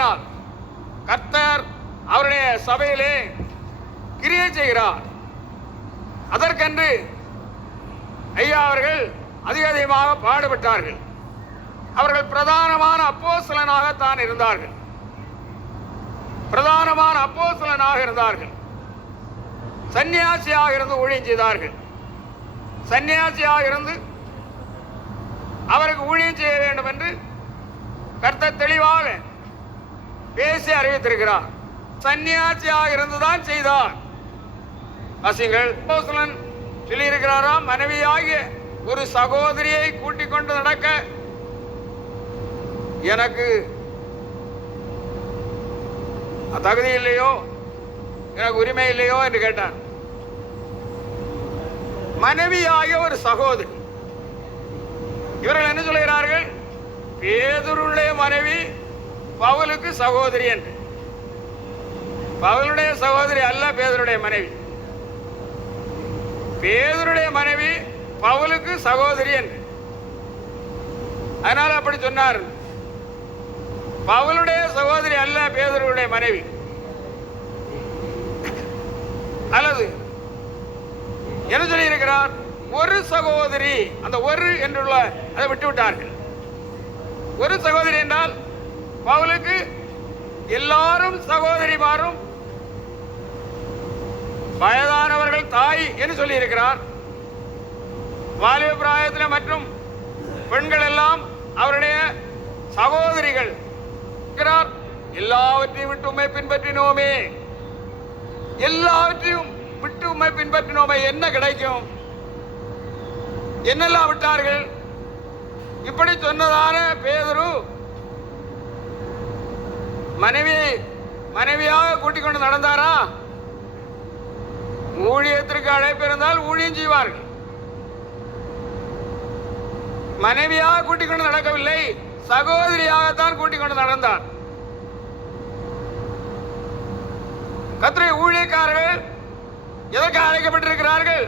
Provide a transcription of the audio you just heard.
ஆகையினால் கர்த்தர் அவருடைய சபையிலே கிரியை செய்கிறார். அதற்கென்று ஐயா அவர்கள் அதிகமாக பாடுபட்டார்கள். அவர்கள் பிரதானமான அப்போஸ்தலனாகத்தான் இருந்தார்கள். பிரதானமான அப்போஸ்தலனாக இருந்தார்கள். சன்னியாசியாக இருந்து ஊழியம் செய்தார்கள். சன்னியாசியாக இருந்து அவருக்கு ஊழியம் செய்ய வேண்டும் என்று கர்த்தர் தெளிவாக பேசி அறிவித்திருக்கிறார். சன்னியாசியாக இருந்துதான் செய்தார். வாசிங்கள். அப்போஸ்தலன் சொல்லியிருக்கிறாராம், மனைவியாகிய ஒரு சகோதரியை கூட்டிக் கொண்டு நடக்க எனக்கு தகுதி இல்லையோ, எனக்கு உரிமை இல்லையோ என்று கேட்டார். மனைவியாகிய ஒரு சகோதரி. இவர்கள் என்ன சொல்கிறார்கள்? பேதுருடைய மனைவி பவுலுக்கு சகோதரி என்று. பவுலுடைய சகோதரி அல்ல பேதுருடைய மனைவி. பேதுருடைய மனைவி பவுலுக்கு சகோதரி என்று. அதனால அப்படி சொன்னார். பவுலுடைய சகோதரி அல்ல பேதுருடைய மனைவி. அல்லது என்ன சொல்லி இருக்கிறார்? ஒரு சகோதரி. அந்த ஒரு என்றுள்ள அதை விட்டு விட்டார்கள். ஒரு சகோதரி என்றால் பவுலுக்கு எல்லாரும் சகோதரிமாரும் வயதானவர்கள் தாய் என்று சொல்லி இருக்கிறார். வாலிப பிராயத்தில் மற்றும் பெண்கள் எல்லாம் அவருடைய சகோதரிகள். எல்லாவற்றையும் விட்டு உம்மை பின்பற்றினோமே, எல்லாவற்றையும் விட்டு உம்மை பின்பற்றினோமே, என்ன கிடைக்கும்? என்னெல்லாம் விட்டார்கள்? இப்படி சொன்னதான பேதுரு மனைவியாக கூட்டிக் கொண்டு நடந்தாரா? ஊழியத்திற்கு அழைப்பு இருந்தால் ஊழியம் செய்வார்கள். மனைவியாக கூட்டிக் கொண்டு நடக்கவில்லை, சகோதரியாகத்தான் கூட்டிக் கொண்டு நடந்தார். கர்த்தருடைய ஊழியக்காரர்கள் எதற்கு அழைக்கப்பட்டிருக்கிறார்கள்?